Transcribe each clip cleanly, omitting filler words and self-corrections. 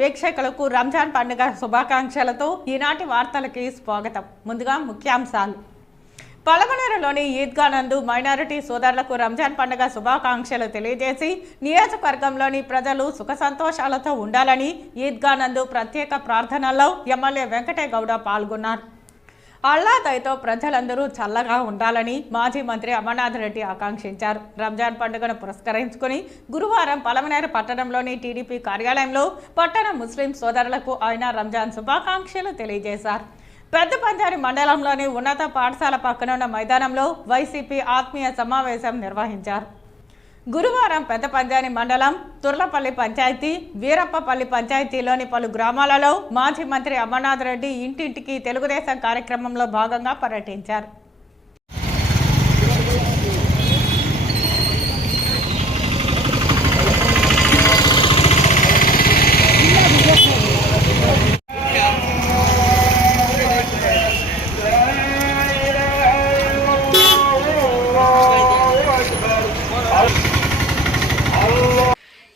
వీక్షకులకు రంజాన్ పండుగ శుభాకాంక్షలతో ఈనాటి వార్తలకి స్వాగతం. ముందుగా ముఖ్యాంశాలు. పలమనేరులోని ఈద్గా నందు మైనారిటీ సోదరులకు రంజాన్ పండుగ శుభాకాంక్షలు తెలియజేసి నియోజకవర్గంలోని ప్రజలు సుఖ సంతోషాలతో ఉండాలని ఈద్గా నందు ప్రత్యేక ప్రార్థనల్లో ఎమ్మెల్యే వెంకటేగౌడ పాల్గొన్నారు. అల్లా దయతో ప్రజలందరూ చల్లగా ఉండాలని మాజీ మంత్రి అమర్నాథ్ రెడ్డి ఆకాంక్షించారు. రంజాన్ పండుగను పురస్కరించుకుని గురువారం పలమనేరు పట్టణంలోని టీడీపీ కార్యాలయంలో పట్టణ ముస్లిం సోదరులకు ఆయన రంజాన్ శుభాకాంక్షలు తెలియజేశారు. పెద్ద పంజారి మండలంలోని ఉన్నత పాఠశాల పక్కనున్న మైదానంలో వైసీపీ ఆత్మీయ సమావేశం నిర్వహించారు. గురువారం పెద్ద పంజాని మండలం తుర్లపల్లి పంచాయతీ, వీరప్పపల్లి పంచాయతీలోని పలు గ్రామాలలో మాజీ మంత్రి అమర్నాథ్ రెడ్డి ఇంటింటికి తెలుగుదేశం కార్యక్రమంలో భాగంగా పర్యటించారు.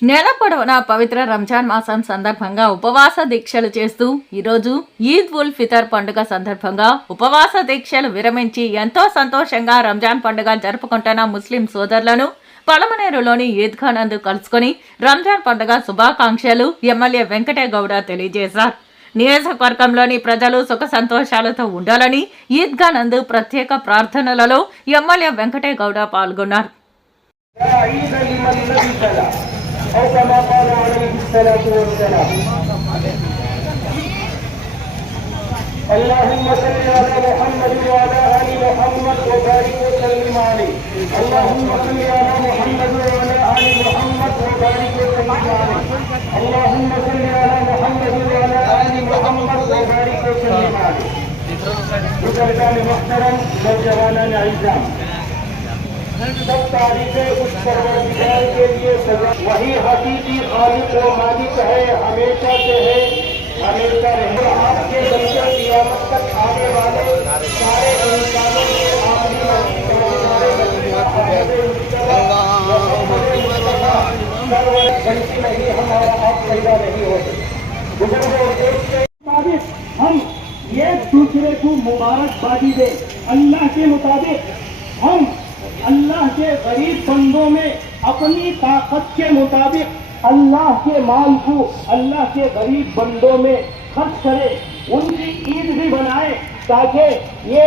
నెల పొడవునా పవిత్ర రంజాన్ మాసం సందర్భంగా ఉపవాస దీక్షలు చేస్తూ ఈరోజు ఈద్ ఉల్ ఫితర్ పండుగ సందర్భంగా ఉపవాస దీక్షలు విరమించి ఎంతో సంతోషంగా రంజాన్ పండుగ జరుపుకుంటున్న ముస్లిం సోదరులను పలమనేరులోని ఈద్గా నందు కలుసుకుని రంజాన్ పండుగ శుభాకాంక్షలు ఎమ్మెల్యే వెంకటేగౌడ తెలియజేశారు. నియోజకవర్గంలోని ప్రజలు సుఖ సంతోషాలతో ఉండాలని ఈద్గా నందు ప్రత్యేక ప్రార్థనలలో ఎమ్మెల్యే వెంకటేగౌడ పాల్గొన్నారు. أو كما قال عليه الصلاة والسلام اللهم صل على محمد وعلى آل محمد وبارك وسلم عليه اللهم صل على محمد وعلى آل محمد وبارك وسلم عليه اللهم صل على محمد وعلى آل محمد وبارك وسلم عليه بزرگان محترم नौजवानान अज़ीज़ान सब तारीफें उस परवरदिगार के लिए वही हकीकी खालिक व मालिक है, हमेशा से है, हमेशा रहे। आपके बंदे क़यामत तक आने वाले सारे इंसानों के बल्कि नहीं हमारा आप पैदा नहीं होते। हम एक दूसरे को मुबारकबादी दे। अल्लाह के मुताबिक हम अल्लाह के गरीब बंदों में अपनी ताकत के मुताबिक अल्लाह के माल को अल्लाह के गरीब बंदों में खर्च करें, उनकी ईद भी बनाए ताकि ये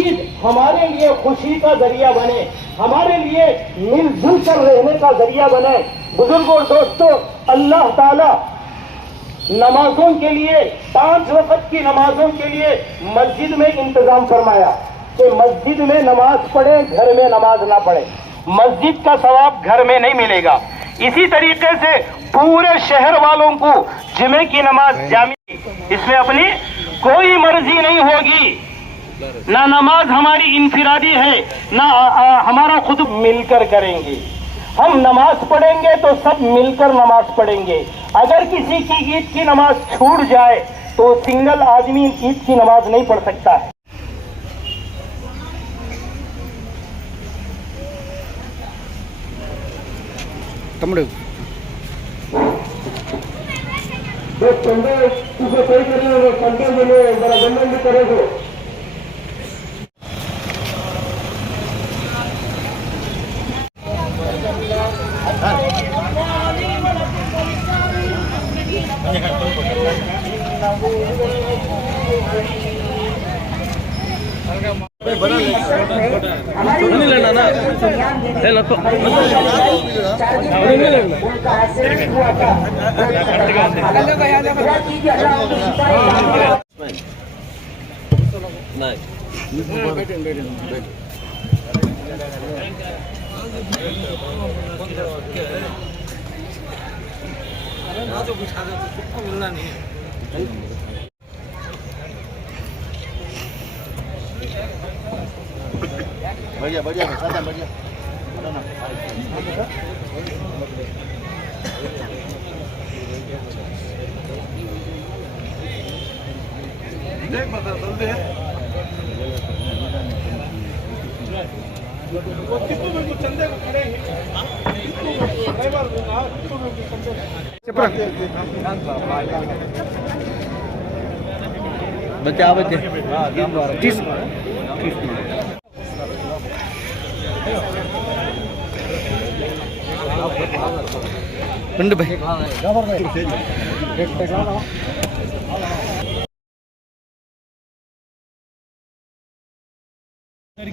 ईद हमारे लिए खुशी का जरिया बने, हमारे लिए मिलजुल कर रहने का जरिया बने। बुजुर्गों और दोस्तों, अल्लाह ताला नमाजों के लिए 5 वक्त की नमाजों के लिए मस्जिद में इंतजाम फरमाया कि मस्जिद में नमाज पढ़े, घर में नमाज ना पढ़े, मस्जिद का सवाब घर में नहीं मिलेगा। इसी तरीके से पूरे शहर वालों को जुमे की नमाज जामी, इसमें अपनी कोई मर्जी नहीं होगी, ना नमाज हमारी इनफिरादी है ना हमारा खुद मिलकर करेंगे। हम नमाज पढ़ेंगे तो सब मिलकर नमाज पढ़ेंगे। अगर किसी की ईद की नमाज छूट जाए तो सिंगल आदमी ईद की नमाज नहीं पढ़ सकता है। तमिल संडे तुझे कोई करेंगे संडे मिले बड़ा बंधन भी करेंगे। बढ़िया बढ़िया सादा बढ़िया देख बता चलते हैं वो कितने में चंदे को करेंगे बच्चा बच्चे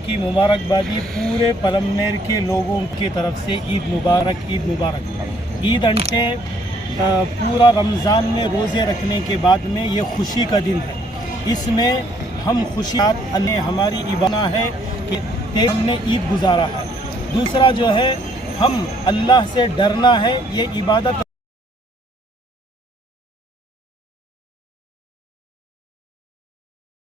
की मुबारकबादी पूरे पलमनेर के लोगों की तरफ से ईद मुबारक। ईद मुबारक। ईद अंटे पूरा रमज़ान में रोज़े रखने के बाद में ये खुशी का दिन है। इसमें हम खुशी ने हमारी इबाना है कि हमने ईद गुजारा है। दूसरा जो है हम अल्लाह से डरना है। ये इबादत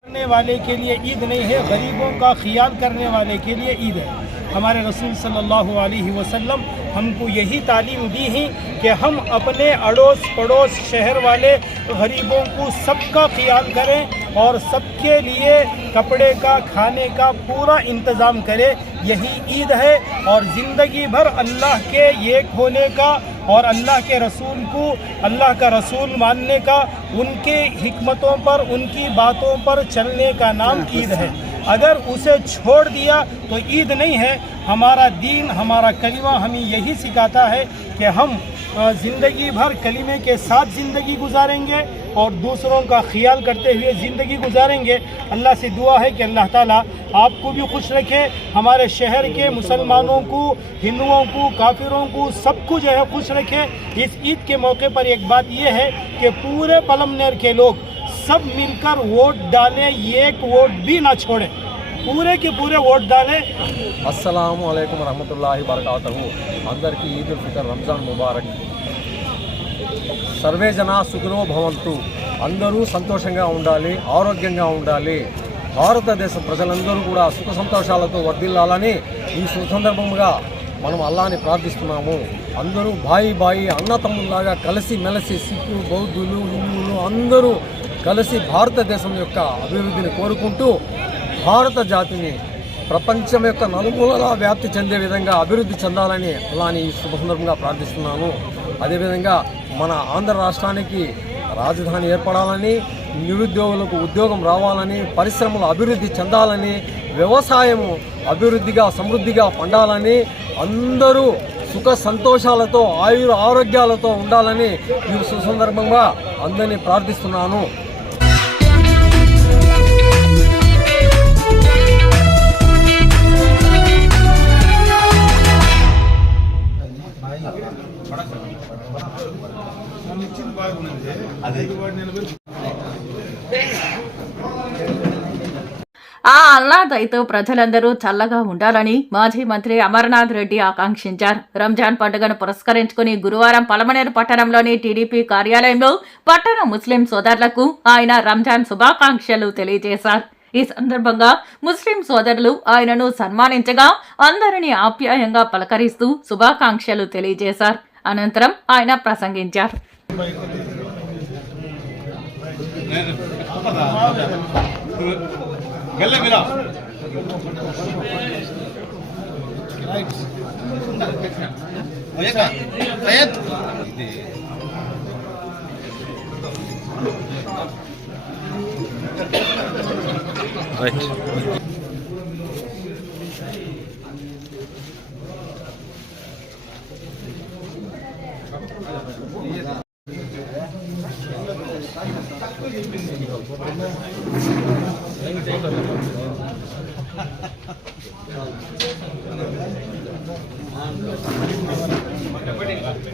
करने वाले के लिए ईद नहीं है, गरीबों का ख्याल करने वाले के लिए ईद है। हमारे रसूल सल्लल्लाहु अलैहि वसल्लम हमको यही तालीम दी है कि हम अपने अड़ोस पड़ोस शहर वाले गरीबों को सबका ख्याल करें और सबके लिए कपड़े का खाने का पूरा इंतज़ाम करें। यही ईद है और ज़िंदगी भर अल्लाह के एक होने का और अल्लाह के रसूल को अल्लाह का रसूल मानने का, उनके हिकमतों पर उनकी बातों पर चलने का नाम ईद है। अगर उसे छोड़ दिया तो ईद नहीं है। हमारा दीन हमारा कलिमा हमें यही सिखाता है कि हम ज़िंदगी भर कलिमे के साथ ज़िंदगी गुजारेंगे और दूसरों का ख्याल करते हुए ज़िंदगी गुजारेंगे। अल्लाह से दुआ है कि अल्लाह ताला आपको भी खुश रखे, हमारे शहर के मुसलमानों को, हिंदुओं को, काफिरों को, सबको जो है खुश रखे। इस ईद के मौके पर एक बात यह है कि पूरे पलमनेर के लोग सब मिलकर वोट डालें, एक वोट भी ना छोड़ें, पूरे के पूरे वोट डालें। अस्सलामु अलैकुम रहमतुल्लाहि बरकातहू। अंदरिकी ईद उल फितर రంజాన్ ముబారక్। సర్వే జనా సుఖినో భవంతు। అందరూ సంతోషంగా ఉండాలి, ఆరోగ్యంగా ఉండాలి। భారతదేశ ప్రజలందరూ కూడా సుఖ సంతోషాలతో వర్ధిల్లాలని ఈ సందర్భంగా మనం అల్లాహ్ని ప్రార్థిస్తున్నాము। అందరూ బాయి అన్నతమ్ముల్లాగా కలిసి మెలిసి సిక్కు బౌద్ధులు హిందువులు అందరూ కలిసి భారతదేశం యొక్క అభివృద్ధిని కోరుకుంటూ భారత జాతిని ప్రపంచం యొక్క నలుమూలలా వ్యాప్తి చెందే విధంగా అభివృద్ధి చెందాలని అలాని ఈ శుభ సందర్భంగా ప్రార్థిస్తున్నాను। అదేవిధంగా మన ఆంధ్ర రాష్ట్రానికి రాజధాని ఏర్పడాలని, నిరుద్యోగులకు ఉద్యోగం రావాలని, పరిశ్రమలు అభివృద్ధి చెందాలని, వ్యవసాయము అభివృద్ధిగా సమృద్ధిగా పండాలని, అందరూ సుఖ సంతోషాలతో ఆరోగ్యాలతో ఉండాలని ఈ సుసందర్భంగా అందరినీ ప్రార్థిస్తున్నాను। ఆ అల్లా దయతో ప్రజలందరూ చల్లగా ఉండాలని మాజీ మంత్రి అమర్నాథ్ రెడ్డి ఆకాంక్షించారు। రంజాన్ పండుగను పురస్కరించుకుని గురువారం పలమనేరు పట్టణంలోని టీడీపీ కార్యాలయంలో పట్టణ ముస్లిం సోదరులకు ఆయన రంజాన్ శుభాకాంక్షలు తెలియజేశారు। ఈ సందర్భంగా ముస్లిం సోదరులు ఆయనను సన్మానించగా అందరినీ ఆప్యాయంగా పలకరిస్తూ శుభాకాంక్షలు తెలియజేశారు। అనంతరం ఆయన ప్రసంగించారు। गले मिला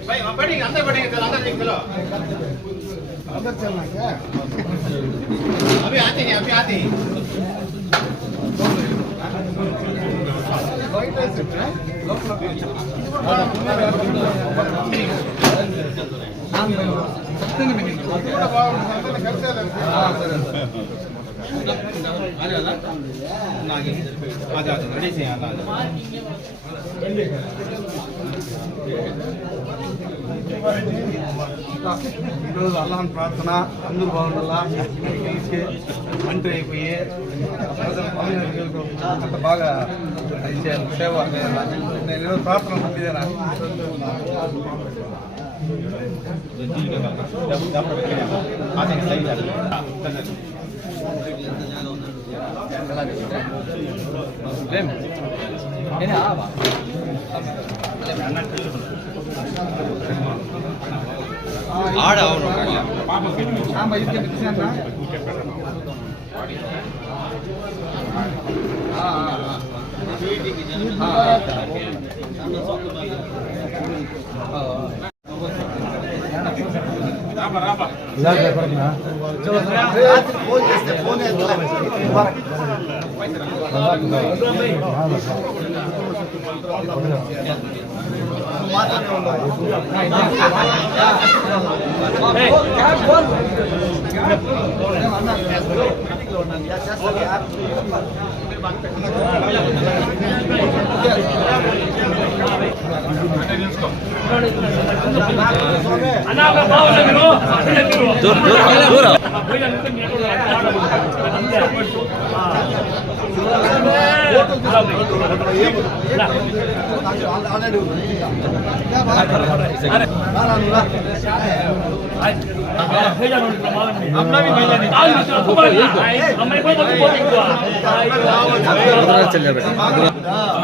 भाई अंदर बैठेंगे, चल अंदर चलो, अंदर चलना क्या? अभी आते हैं। ఈరోజు అల్లాహ్ ప్రార్థన అందరూ బాగుండాలా, మంత్రి అయిపోయి అంత బాగా సేవ నేను ప్రార్థన పంపిదేనా ఆడ అవును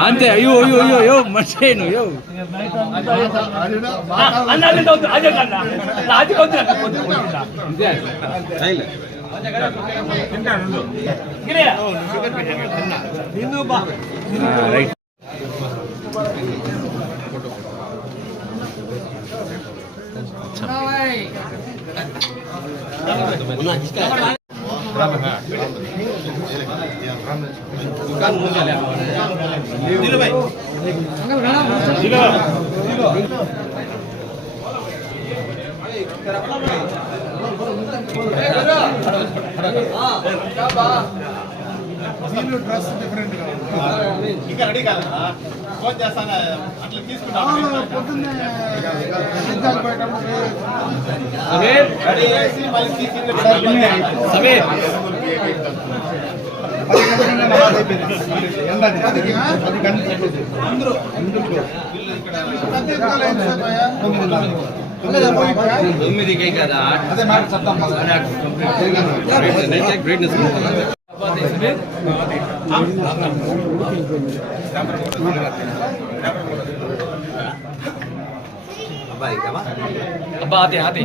అంతే అయ్యో అయ్యో అయ్యో అయ్యో మర్చిపోయాను అయ్యో రైట్ ఇంకా రెడీ కాదా ఫోన్ చేస్తాను అట్లా తీసుకుంటాను రెడీ చేసి మళ్ళీ సమీర్ తొమ్మిదికే కదా గ్రేట్నెస్ अब्बा आते आते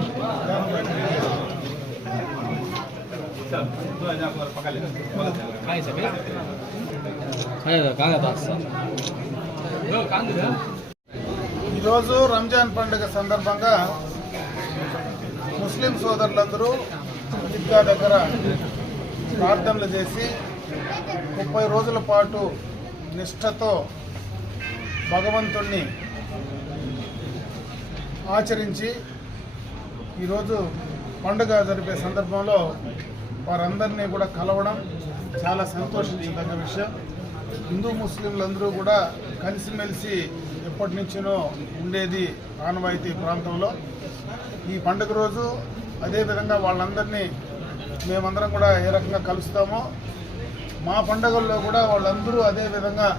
ఈరోజు రంజాన్ పండుగ సందర్భంగా ముస్లిం సోదరులందరూ ఈద్గా దగ్గర ప్రార్థనలు చేసి 30 రోజుల పాటు నిష్ఠతో భగవంతుణ్ణి ఆచరించి ఈరోజు పండుగ జరిపే సందర్భంలో వారందరినీ కూడా కలవడం చాలా సంతోషించదగ్గ విషయం. హిందూ ముస్లింలందరూ కూడా కలిసిమెలిసి ఎప్పటి నుంచినో ఉండేది ఆనవాయితీ ప్రాంతంలో. ఈ పండుగ రోజు అదేవిధంగా వాళ్ళందరినీ మేమందరం కూడా ఏ రకంగా కలుస్తామో మా పండుగల్లో కూడా వాళ్ళందరూ అదేవిధంగా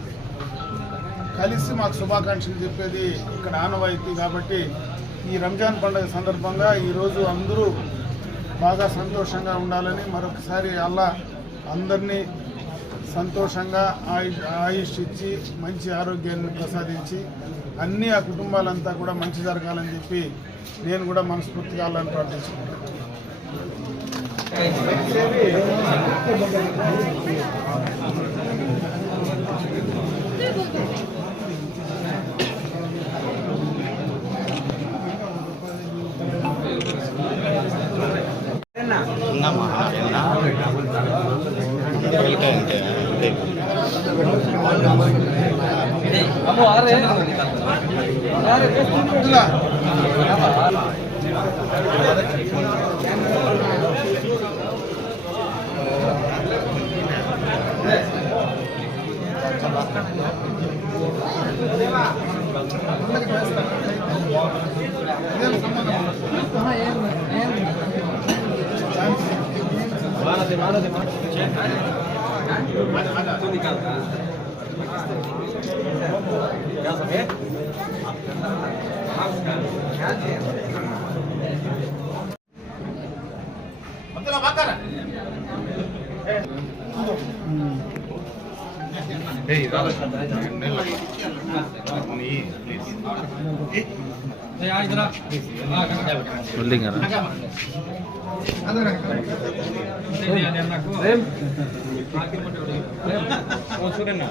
కలిసి మాకు శుభాకాంక్షలు చెప్పేది ఇక్కడ ఆనవాయితీ. కాబట్టి ఈ రంజాన్ పండుగ సందర్భంగా ఈరోజు అందరూ బాగా సంతోషంగా ఉండాలని మరొకసారి అల్లా అందరినీ సంతోషంగా ఆయుష్ ఇచ్చి మంచి ఆరోగ్యాన్ని ప్రసాదించి అన్నీ ఆ కుటుంబాలంతా కూడా మంచి జరగాలని చెప్పి నేను కూడా మనస్ఫూర్తిగా అల్లాని ప్రార్థించుకుంటున్నాను. क्या అంతలో బాకారా ఏయ్ రాల నీ ప్లీజ్ ఏ ఆ ఇదరా బిల్డింగ్ అన్న అందరూ ప్రేమ్ ఓ చూడన్నా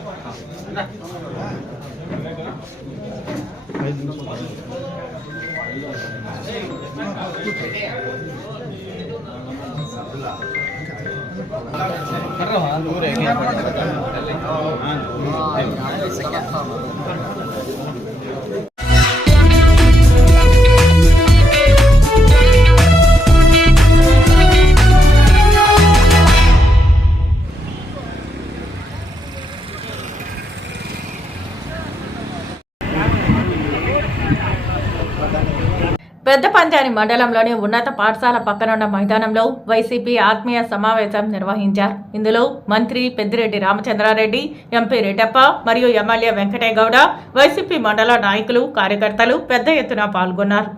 పెద్దపంజాని మండలంలోని ఉన్నత పాఠశాల పక్కనున్న మైదానంలో వైసీపీ ఆత్మీయ సమావేశం నిర్వహించారు. ఇందులో మంత్రి పెద్దిరెడ్డి రామచంద్రారెడ్డి, ఎంపీ రెడ్డప్ప మరియు ఎమ్మెల్యే వెంకటయ్య గౌడ, వైసీపీ మండల నాయకులు, కార్యకర్తలు పెద్ద ఎత్తున పాల్గొన్నారు.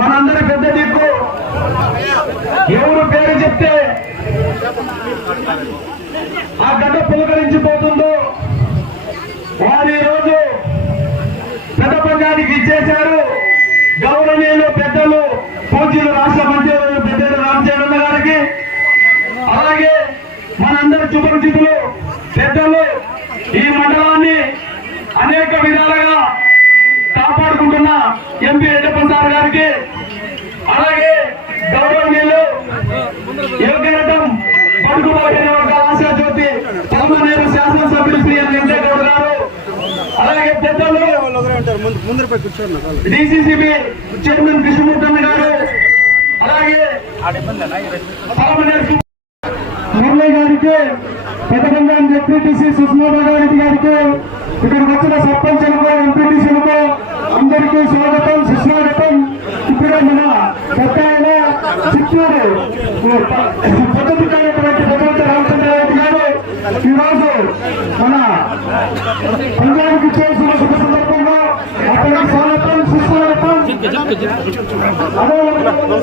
మనందరి పెద్ద దిక్కు ఎవరు పేరు చెప్తే ఆ గడ్డ పులకరించిపోతుందో వారు ఈరోజు పెద్దపంజానికి ఇచ్చేశారు. గౌరవనీయులు పెద్దలు పూజ్యులు రాష్ట్ర మంత్రులు పెద్దలు రామచంద్రన్న గారికి, అలాగే మనందరి సుపరిచితులు పెద్దలు ఈ మండలాన్ని అనేక విధాలుగా కాపాడుకుంటున్న ఎంపీ రెడ్డప్ప సార్ గారికి, అలాగే గౌరవనీయులు యోగ్యరథం పడుకుబడిన ఒక ఆశాజ్యోతి పల్మనేరు శాసనసభ్యులు శ్రీ వెంకటయ్య గౌడ్ గారు, అలాగే పెద్దలు డిసిసిబి చైర్మన్ కృష్ణమూర్తన్న గారు, అలాగే పల్మనేరు మురళి గారికి, పెద్దపంజాని డిప్యూటీసీ సుష్మారెడ్డి గారికి, ఇక్కడికి వచ్చిన సర్పంచులకు, ఎంపీటీసీలకు అందరికీ స్వాగతం, సుస్వాగతం. ఇప్పుడే మన పెద్ద ఆయన చిత్తూరు పద్ధతికైనటువంటి పెద్దపంజాని రామచంద్రారెడ్డి గారు ఈరోజు మన పంజాబ్కి చేసిన శుభ సందర్భంగా అతనికి స్వాగతం, సుస్వాగతం. అదే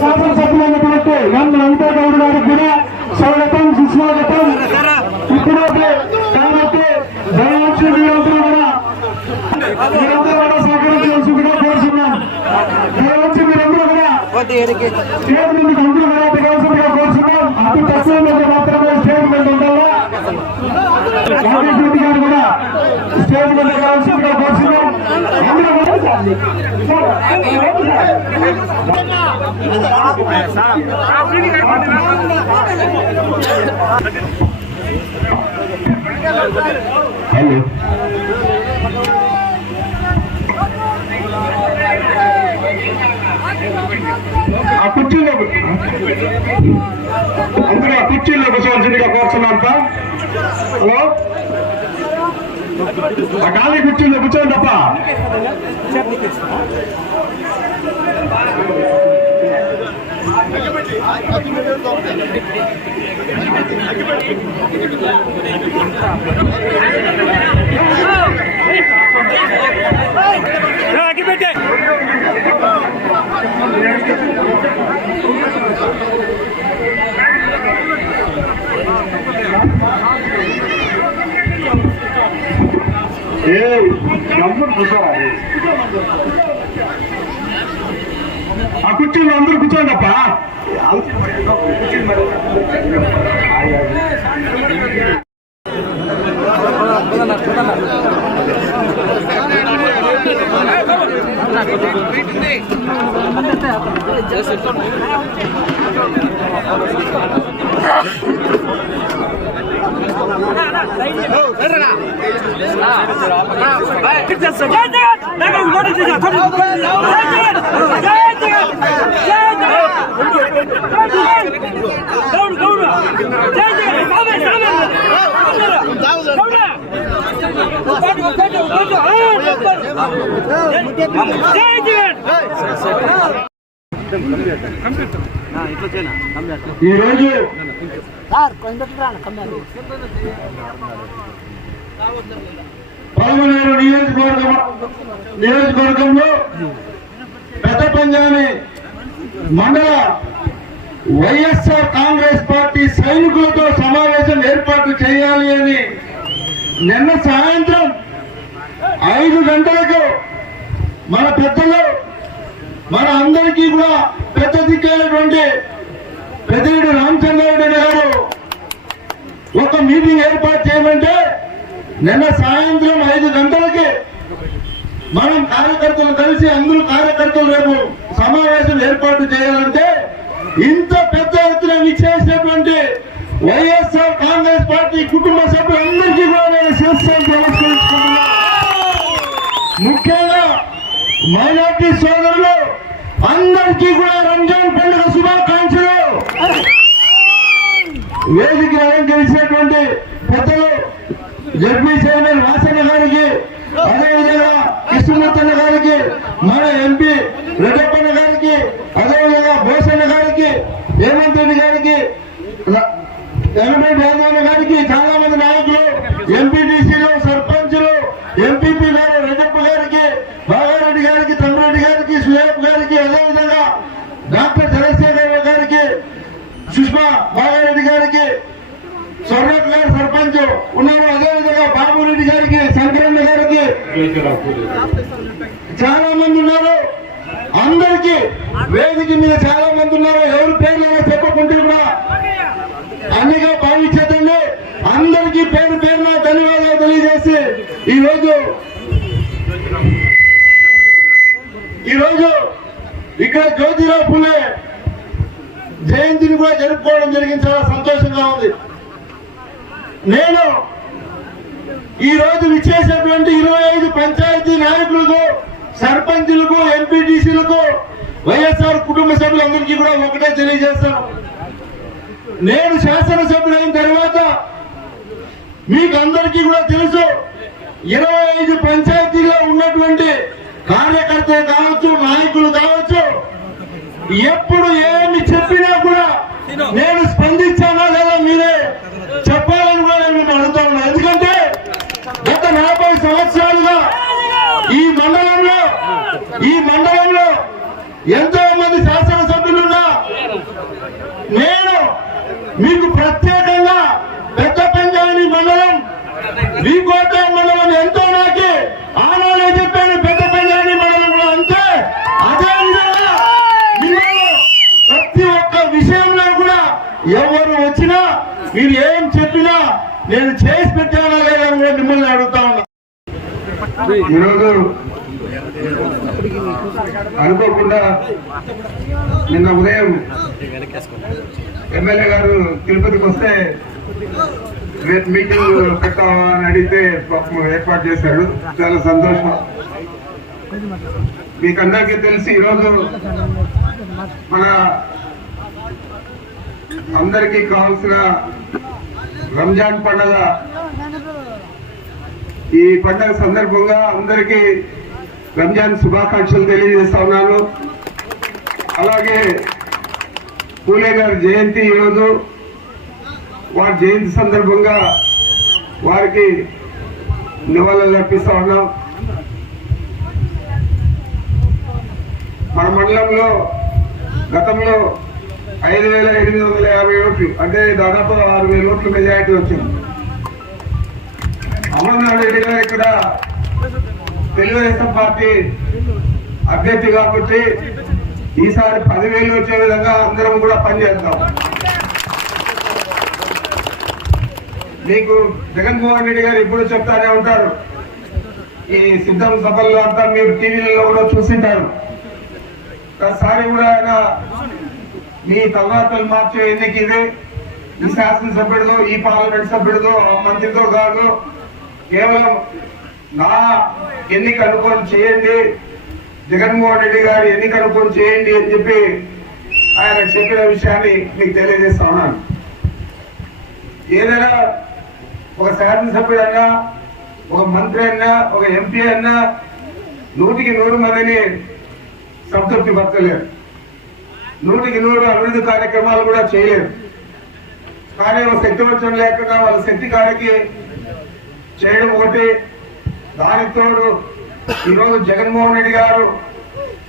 శాసనసభ్యులైనటువంటి ఎం వెంకటయ్య గౌడ్ గారికి కూడా స్వాగతం, సుస్వాగతం. ఇప్పుడు కాబట్టి దయచేసి మీరందరూ కూడా సహకరించాల్సిందిగా కోరుతున్నాం. దయచేసి మీరందరూ కూడా స్టేజ్ మీద అందరూ కావాల్సిందిగా కోరుతున్నాం. అతి తక్కువ మంది మాత్రమే స్టేజ్ మీద ఉండాలా. రాజేష్ రెడ్డి గారు కూడా స్టేజ్ మీద కావాల్సిందిగా కోరుతున్నాం. హలో ఆ కుర్చీలో అందరూ ఆ కుర్చీలో కూర్చోవలసిందిగా కోరుతున్నాం సార్. హలో ఆ ఖాళీ కుర్చీలో కూర్చోండి తప్ప. ఆ కుర్చీలో అందరూ కూర్చోండి అప్ప. Come ఈరోజు పలమనేరు నియోజకవర్గంలో పెద్ద పంజాని మండల వైఎస్ఆర్ కాంగ్రెస్ పార్టీ సైనికులతో సమావేశం ఏర్పాటు చేయాలి అని నిన్న సాయంత్రం 5 గంటలకు మన పెద్దలు మన అందరికీ కూడా పెద్ద దిక్కైనటువంటి పెద్దిరెడ్డి రామచంద్రారెడ్డి గారు ఒక మీటింగ్ ఏర్పాటు చేయమంటే నిన్న సాయంత్రం 5 గంటలకి మనం కార్యకర్తలు కలిసి అందరూ కార్యకర్తలు రేపు సమావేశం ఏర్పాటు చేయాలంటే ఇంత పెద్ద ఎత్తున విచ్చేసినటువంటి వైఎస్ఆర్ కాంగ్రెస్ పార్టీ కుటుంబ సభ్యులందరికీ కూడా నేను శిరస్సును నమస్కరించుకుంటున్నాను. ముఖ్యంగా మైనార్టీ సోదరులు అందరికీ కూడా రంజాన్ పండుగ శుభాకాంక్షలు. వేదిక అలంకరించినటువంటి పెద్దలు జడ్పీ చైర్మన్ వాసన్న గారికి, అదేవిధంగా కృష్ణమూర్తన్న గారికి, మన ఎంపీ రెడ్డప్పన్న గారికి, అదేవిధంగా భూషణ గారికి, హేమంత్ రెడ్డి గారికి, ఎనభై యాదవన్న గారికి, చాలా మంది నాయకులు, ఎంపీటీసీలు, సర్పంచులు, ఎంపీపీ గారు రెడ్డప్ప గారికి, బాగారెడ్డి గారికి, తమ్మిరెడ్డి గారికి, సుహేబ్ గారికి, అదేవిధంగా డాక్టర్ చంద్రశేఖర్ గారికి, సుష్మా బాగారెడ్డి గారికి, స్వర్ణక్ గారు సర్పంచ్ ఉన్నారు, అదేవిధంగా బాబురెడ్డి గారికి, శంకరన్న గారికి చాలా మంది ఉన్నారు. అందరికీ వేదిక మీద చాలా మంది ఉన్నారు. ఎవరి పేర్లు చెప్పకుంటే కూడా అన్నిగా భావించేదండి. అందరికీ పేరు పేరున ధన్యవాదాలు తెలియజేసి ఈరోజు ఇక్కడ జ్యోతిరావు పులే జయంతిని కూడా జరుపుకోవడం జరిగింది. చాలా సంతోషంగా ఉంది. నేను ఈ రోజు విచ్చేసినటువంటి 25 పంచాయతీ నాయకులకు, సర్పంచులకు, ఎంపీటీసీలకు, వైఎస్ఆర్ కుటుంబ సభ్యులందరికీ కూడా ఒకటే తెలియజేస్తాను. నేను శాసనసభ్యులైన తర్వాత మీకు అందరికీ కూడా తెలుసు, 25 పంచాయతీలో ఉన్నటువంటి కార్యకర్తలు కావచ్చు, నాయకులు కావచ్చు, ఎప్పుడు ఏమి చెప్పినా కూడా నేను స్పందించానా లేదా మీరే చెప్పాలని కూడా నేను మిమ్మల్ని అడుగుతా ఉన్నా. ఎందుకంటే గత 40 సంవత్సరాలుగా ఈ మండలంలో ఎంతో మంది శాసనసభ్యులున్నా నేను మీకు ప్రత్యేకంగా పెద్ద పంజాని మండలం, వీకోట మండలం ఎంతో నాకే ఆనాడే చెప్పాను. పెద్ద పంజాని మండలం కూడా అంతే. అదేవిధంగా ప్రతి ఒక్క విషయంలో కూడా ఎవరు వచ్చినా మీరు ఏం చెప్పినా నేను చేసి పెట్టానా లేదా అని కూడా మిమ్మల్ని అడుగుతా ఉన్నా. ఈరోజు అనుకోకుండా నిన్న ఉదయం ఎమ్మెల్యే గారు తిరుపతికి వస్తే మీటింగ్ పెట్టామని అడిగితే ఏర్పాటు చేశాడు. చాలా సంతోషం. మీకందరికీ తెలిసి ఈరోజు మన అందరికీ కావాల్సిన రంజాన్ పండుగ. ఈ పండుగ సందర్భంగా అందరికీ రంజాన్ శుభాకాంక్షలు తెలియజేస్తా ఉన్నాను. అలాగే పూలే గారి జయంతి ఈరోజు. వారి జయంతి సందర్భంగా వారికి నివాళులు అర్పిస్తా ఉన్నాం. మన మండలంలో గతంలో 5,850 ఓట్లు, అంటే దాదాపు 6,000 ఓట్లు మెజారిటీ వచ్చింది. అమర్నాథ్ రెడ్డి గారు ఇక్కడ తెలుగుదేశం పార్టీ అభ్యర్థి కాబట్టి ఈసారి 10,000 వచ్చే విధంగా అందరం కూడా పనిచేద్దాం. మీకు జగన్మోహన్ రెడ్డి గారు ఇప్పుడు చెప్తానే ఉంటారు. ఈ సిద్ధం సభల్లో అంతా మీరు టీవీలలో కూడా చూసింటారు. ఒకసారి కూడా ఆయన మీ తలరాతలు మార్చే ఎన్నిక ఇదే. ఈ శాసనసభ్యుడితో, ఈ పార్లమెంట్ సభ్యుడితో, మంత్రితో కాదు, కేవలం నా ఎన్నిక అనుకోని చేయండి, జగన్మోహన్ రెడ్డి గారి ఎన్నిక అనుకోని చేయండి అని చెప్పి ఆయన చెప్పిన విషయాన్ని మీకు తెలియజేస్తా ఉన్నాను. ఏదైనా ఒక శాసనసభ్యుడు అన్నా, ఒక మంత్రి అన్నా, ఒక ఎంపీ అన్నా 100కి 100 మందిని సంతృప్తి పరచలేరు. 100కి 100 అభివృద్ధి కార్యక్రమాలు కూడా చేయలేరు. కానీ ఒక శక్తివంచం లేకుండా వాళ్ళ శక్తి కాడికి చేయడం ఒకటి. దానికి తోడు ఈరోజు జగన్మోహన్ రెడ్డి గారు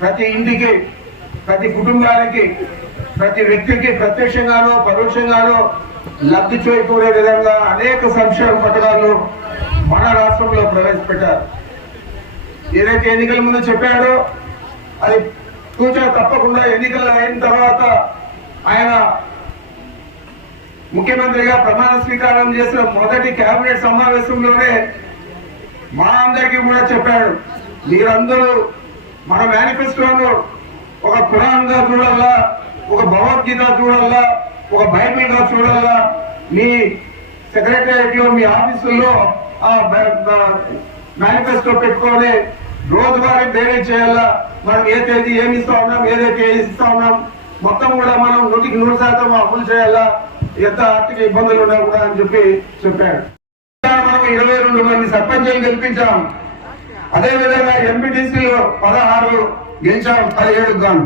ప్రతి ఇంటికి, ప్రతి కుటుంబానికి, ప్రతి వ్యక్తికి ప్రత్యక్షంగానో పరోక్షంగానో లబ్ధి చేకూరే విధంగా అనేక సంక్షేమ పథకాలు మన రాష్ట్రంలో ప్రవేశపెట్టారు. ఏదైతే ఎన్నికల ముందు చెప్పాడో అది కూర్చో తప్పకుండా ఎన్నికలు అయిన తర్వాత ఆయన ముఖ్యమంత్రిగా ప్రమాణ స్వీకారం చేసిన మొదటి కేబినెట్ సమావేశంలోనే మా అందరికీ కూడా చెప్పాడు, మీరందరూ మన మేనిఫెస్టోను ఒక ఖురాన్గా చూడాలా, ఒక భగవద్గీత చూడాలా, ఒక బైబిల్గా చూడాలా. మీ సెక్రటరియట్ లో, మీ ఆఫీసుల్లో ఆ మేనిఫెస్టో పెట్టుకొని రోజువారీ మేనేజ్ చేయాలా. మనం ఏ తేదీ ఏమి ఇస్తా ఉన్నాం, ఏదైతే ఇస్తా ఉన్నాం మొత్తం కూడా మనం 100కి 100% అమలు చేయాలా, ఎంత ఆర్థిక ఇబ్బందులు ఉన్నా కూడా అని చెప్పి చెప్పాడు. మనం 22 మంది సర్పంచులు గెలిపించాం. అదేవిధంగా ఎంపీటీసీలో 16 గెలిచాం, 17 గాను.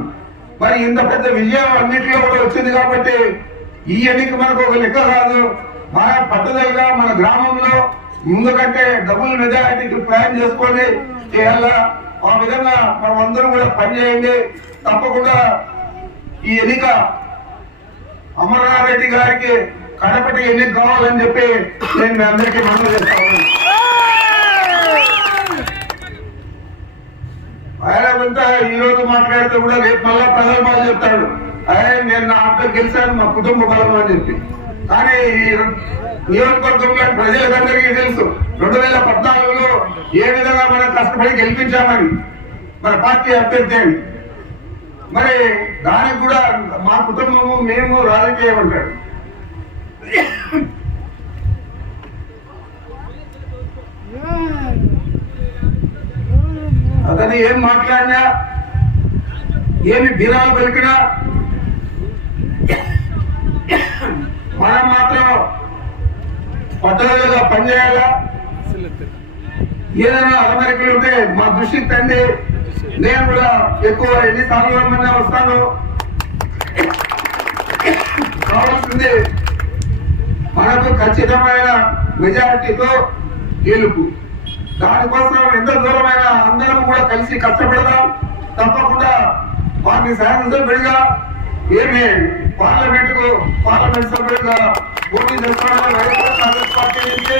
మరి ఇంత పెద్ద విజయం అన్నింటిలో కూడా వచ్చింది కాబట్టి ఈ ఎన్నిక మనకు ఒక లెక్క కాదు. మన పట్టుదలగా మన గ్రామంలో ముందు కంటే డబుల్ మెజారిటీకి ప్లాన్ చేసుకొని చేయాలా. ఆ విధంగా మనం అందరూ కూడా పనిచేయండి. తప్పకుండా ఈ ఎన్నిక అమర్నాథ్ రెడ్డి గారికి కడపటి ఎన్నిక కావాలని చెప్పి నేను మీ అందరికీ మనవి చేస్తాను. ఆయనంతా ఈ రోజు మాట్లాడితే కూడా రేపు మళ్ళా ప్రజల మాట చెప్తాడు, ఆయన నేను నా అంతా గెలిచాను, మా కుటుంబ బలం అని చెప్పి. కానీ ఈ నియోజకవర్గంలో ప్రజలందరికీ తెలుసు 2014లో ఏ విధంగా మనం కష్టపడి గెలిపించామని మన పార్టీ అభ్యర్థి. మరి దానికి కూడా మా కుటుంబము మేము రాజకీయం అంటాడు. అతను ఏం మాట్లాడినా, ఏమి బిరాలు పలికినా మనం మాత్రం పట్టుదలగా పనిచేయాలా. ఏదైనా అమరికలు ఉంటే మా దృష్టికి తండి. నేను కూడా ఎక్కువ ఎన్నిసార్లు రమ్మన్నా వస్తాను. కావాల్సింది మనకు ఖచ్చితమైన మెజారిటీతో గెలుపు. దానికోసం ఎంత దూరమైనా అందరం కూడా కలిసి కష్టపడదాం. తప్పకుండా వారిని శాసనసభ్యుడిగా ఏమి పార్లమెంట్ సభ్యుడిగా పోటీ చేస్తున్నాం. కాంగ్రెస్ పార్టీ నుంచి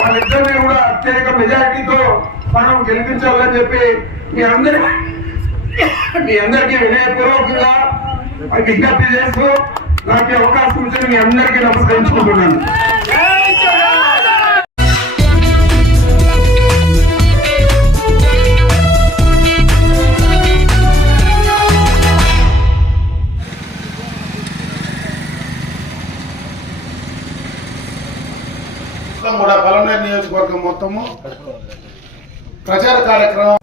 వాళ్ళిద్దరినీ కూడా అత్యధిక మెజారిటీతో మనం గెలిపించాలని చెప్పి మీ అందరికీ వినయపూర్వకంగా విజ్ఞప్తి చేస్తూ నాకు అవకాశం ఇచ్చిన మీ అందరికీ నమస్కరించుకుంటున్నాను. కూడా పలమనేరు నియోజకవర్గం మొత్తము ప్రచార కార్యక్రమం.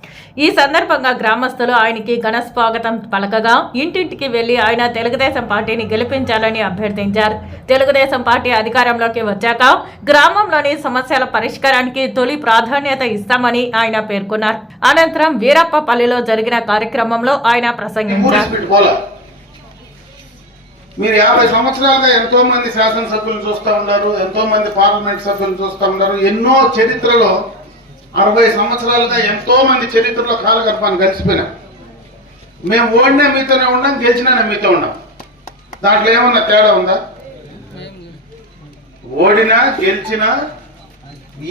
ఈ సందర్భంగా గ్రామస్తులు ఆయనకి ఘన స్వాగతం పలకగా ఇంటింటికి వెళ్లి ఆయన తెలుగుదేశం పార్టీని గెలిపించాలని అభ్యర్థించారు. తెలుగుదేశం పార్టీ అధికారంలోకి వచ్చాక గ్రామంలోని సమస్యల పరిష్కారానికి తొలి ప్రాధాన్యత ఇస్తామని ఆయన పేర్కొన్నారు. అనంతరం వీరప్పపల్లిలో జరిగిన కార్యక్రమంలో ఆయన ప్రసంగించారు. మీరు 50 సంవత్సరాలుగా ఎంతో మంది శాసనసభ్యులు చూస్తూ ఉన్నారు, ఎంతో మంది పార్లమెంట్ సభ్యులు చూస్తూ ఉన్నారు. ఎన్నో చరిత్రలో 60 సంవత్సరాలుగా ఎంతో మంది చరిత్రలో కాలగర్భాన్ని కలిసిపోయినాం. మేము ఓడినా మీతోనే ఉన్నాం, గెలిచినా మీతో ఉన్నాం. దాంట్లో ఏమన్నా తేడా ఉందా? ఓడినా గెలిచినా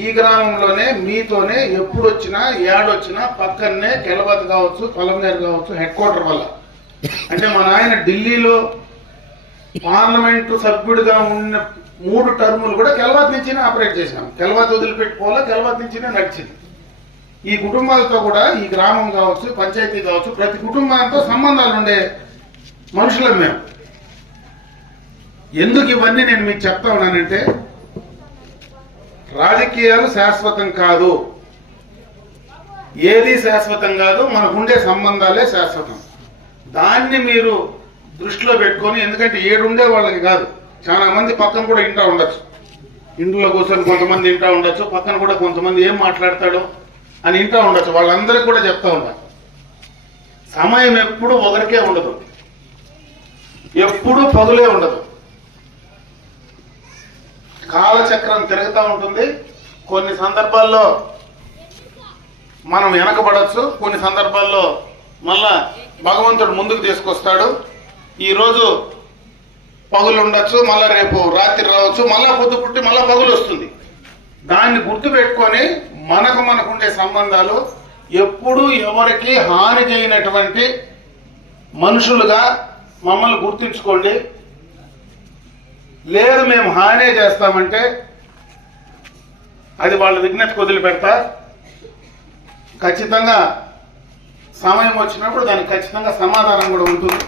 ఈ గ్రామంలోనే మీతోనే ఎప్పుడు వచ్చినా ఏడొచ్చినా పక్కనే కెలవత్ కావచ్చు, పలమనేరు కావచ్చు, హెడ్ క్వార్టర్ వల్ల. అంటే మా నాయన ఢిల్లీలో పార్లమెంటు సభ్యుడిగా ఉన్న 3 టర్ములు కూడా కెలవత్ నుంచినే ఆపరేట్ చేసినాం. కెలవత్ వదిలిపెట్టుకోవాలా, కెలవత్ నుంచినే నడిచింది. ఈ కుటుంబాలతో కూడా ఈ గ్రామం కావచ్చు, పంచాయతీ కావచ్చు, ప్రతి కుటుంబాలతో సంబంధాలు ఉండే మనుషులం మేము. ఎందుకు ఇవన్నీ నేను మీకు చెప్తా ఉన్నానంటే, రాజకీయాలు శాశ్వతం కాదు, ఏది శాశ్వతం కాదు, మనకుండే సంబంధాలే శాశ్వతం. దాన్ని మీరు దృష్టిలో పెట్టుకొని, ఎందుకంటే ఏడుండే వాళ్ళకి కాదు, చాలా మంది పక్కన కూడా ఇంటా ఉండొచ్చు, ఇంట్లో కూర్చొని కొంతమంది ఇంటా ఉండొచ్చు, పక్కన కూడా కొంతమంది ఏం మాట్లాడతాడో అని ఇంటా ఉండొచ్చు. వాళ్ళందరికీ కూడా చెప్తా ఉన్నారు, సమయం ఎప్పుడు ఒకరికే ఉండదు. ఎప్పుడూ పగులే ఉండదు. కాలచక్రం తిరుగుతూ ఉంటుంది. కొన్ని సందర్భాల్లో మనం వెనకబడచ్చు, కొన్ని సందర్భాల్లో మళ్ళా భగవంతుడు ముందుకు తీసుకొస్తాడు. ఈరోజు పగులు ఉండొచ్చు, మళ్ళా రేపు రాత్రి రావచ్చు, మళ్ళా పొద్దు పుట్టి మళ్ళా పగులు వస్తుంది. దాన్ని గుర్తు పెట్టుకొని మనకుండే సంబంధాలు ఎప్పుడూ ఎవరికి హాని చేయనటువంటి మనుషులుగా మమ్మల్ని గుర్తించుకోండి. లేదు మేము హానే చేస్తామంటే అది వాళ్ళ విజ్ఞతకు వదిలిపెడతా. ఖచ్చితంగా సమయం వచ్చినప్పుడు దానికి ఖచ్చితంగా సమాధానం కూడా ఉంటుంది.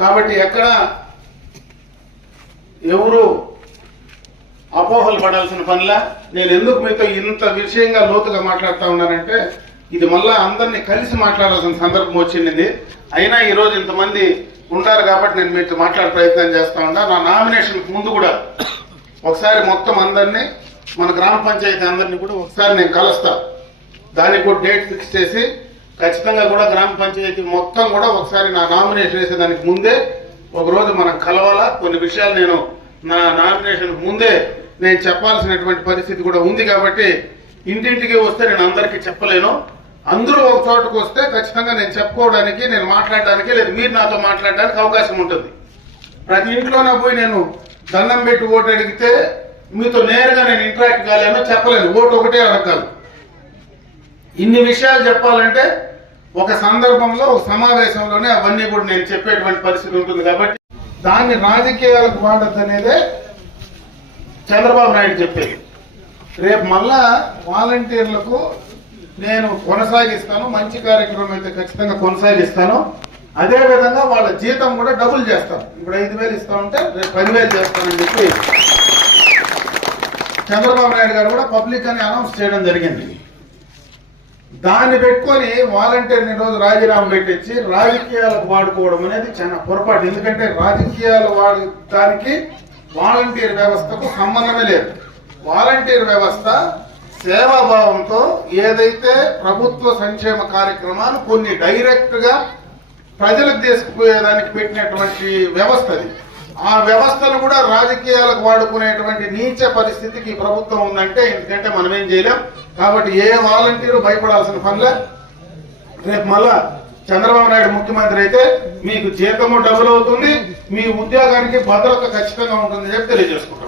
కాబట్టి ఎక్కడ ఎవరు అపోహలు పడాల్సిన పనిలా. నేను ఎందుకు మీతో ఇంత విషయంగా లోతుగా మాట్లాడుతూ ఉన్నానంటే ఇది మళ్ళా అందరినీ కలిసి మాట్లాడాల్సిన సందర్భం వచ్చింది. అయినా ఈరోజు ఇంతమంది ఉంటారు కాబట్టి నేను మీతో మాట్లాడే ప్రయత్నం చేస్తా ఉన్నా. నా నామినేషన్కి ముందు కూడా ఒకసారి మొత్తం అందరినీ మన గ్రామ పంచాయతీ అందరినీ కూడా ఒకసారి నేను కలుస్తా. దానికి కూడా డేట్ ఫిక్స్ చేసి ఖచ్చితంగా కూడా గ్రామ పంచాయతీ మొత్తం కూడా ఒకసారి నా నామినేషన్ వేసేదానికి ముందే ఒకరోజు మనం కలవాలా. కొన్ని విషయాలు నేను నా నామినేషన్ ముందే నేను చెప్పాల్సినటువంటి పరిస్థితి కూడా ఉంది. కాబట్టి ఇంటింటికి వస్తే నేను అందరికీ చెప్పలేను. అందరూ ఒక చోటుకు వస్తే ఖచ్చితంగా నేను చెప్పుకోవడానికి, నేను మాట్లాడడానికి, లేదు మీరు నాతో మాట్లాడడానికి అవకాశం ఉంటుంది. ప్రతి ఇంట్లోనే పోయి నేను దండం పెట్టి ఓటు అడిగితే మీతో నేరుగా నేను ఇంటరాక్ట్ కాలేనో చెప్పలేను. ఓటు ఒకటే అడగాలి. ఇన్ని విషయాలు చెప్పాలంటే ఒక సందర్భంలో, ఒక సమావేశంలోనే అవన్నీ కూడా నేను చెప్పేటువంటి పరిస్థితి ఉంటుంది. కాబట్టి దాన్ని రాజకీయాలకు వాడద్దు అనేదే చంద్రబాబు నాయుడు చెప్పేది. రేపు మళ్ళా వాలంటీర్లకు నేను కొనసాగిస్తాను, మంచి కార్యక్రమం అయితే ఖచ్చితంగా కొనసాగిస్తాను. అదేవిధంగా వాళ్ళ జీతం కూడా డబుల్ చేస్తాను. ఇప్పుడు 5,000 ఇస్తా ఉంటే రేపు 10,000 చేస్తానని చెప్పి చంద్రబాబు నాయుడు గారు కూడా పబ్లిక్ అని అనౌన్స్ చేయడం జరిగింది. దాన్ని పెట్టుకొని వాలంటీర్ని రోజు రాజీనామా పెట్టించి రాజకీయాలకు వాడుకోవడం అనేది చాలా పొరపాటు. ఎందుకంటే రాజకీయాలు వాడటానికి వాలంటీర్ వ్యవస్థకు సంబంధమే లేదు. వాలంటీర్ వ్యవస్థ సేవాభావంతో ఏదైతే ప్రభుత్వ సంక్షేమ కార్యక్రమాలు కొన్ని డైరెక్ట్ గా ప్రజలకు తీసుకుపోయేదానికి పెట్టినటువంటి వ్యవస్థ అది. ఆ వ్యవస్థను కూడా రాజకీయాలకు వాడుకునేటువంటి నీచ పరిస్థితికి ఈ ప్రభుత్వం ఉందంటే ఎందుకంటే మనం ఏం చేయలేం. కాబట్టి ఏ వాలంటీరు భయపడాల్సిన పనిలే. రేపు మళ్ళా చంద్రబాబు నాయుడు ముఖ్యమంత్రి అయితే మీకు జీతము డబుల్ అవుతుంది, మీ ఉద్యోగానికి భద్రత ఖచ్చితంగా ఉంటుందని చెప్పి తెలియజేసుకుంటాం.